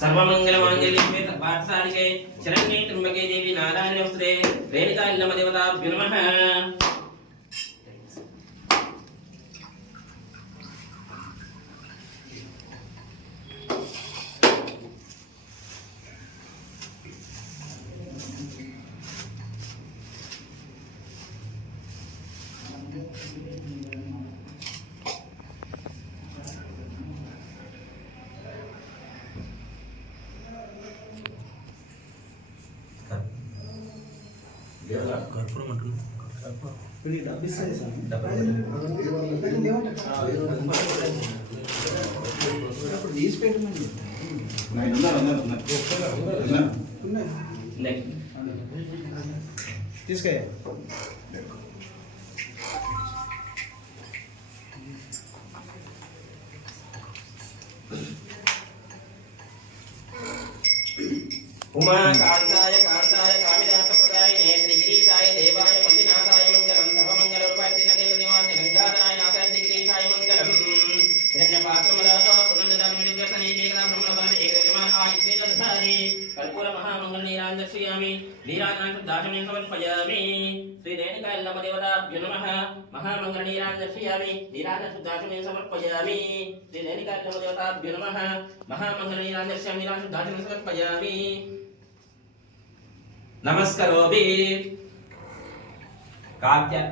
सर्वमंगलमांगल्ये सर्वार्थसाधिके शरण्ये त्र्यंबके देवी नारायणी नमोस्तुते रेणुका यल्लमदेवताभ्यो नमः। తీసుకెళ్ళి उमा कांताय कांताय कामिदास प्रदायिने श्रीगिरीशाय देवाय मल्लिनाथाय मंगलम सर्वमंगलरूपाय श्रीनगेन्द्र निवासिने गंगाधराय नाथाय श्रीगिरीशाय मंगलम। हिरण्यपात्रमदाः पुनर्जन्मनिर्व्यसने एकदा ब्रह्मणपाद एकविमान आयुष्येजधारी कर्पूर महामंगल नीरांजनश्रियामि नीराजनां शुद्धाचमनं समर्पयामि। श्री रेणुका यल्लमदेवताभ्यो नमः। महामंगल नीरांजनश्रियामि नीराजनां शुद्धाचमनं समर्पयामि। श्री रेणुका यल्लमदेवताभ्यो नमः। महामंगल नीरांजनश्रियामि नीराजनां शुद्धाचमनं समर्पयामि। नमस्कारोऽपि कात्या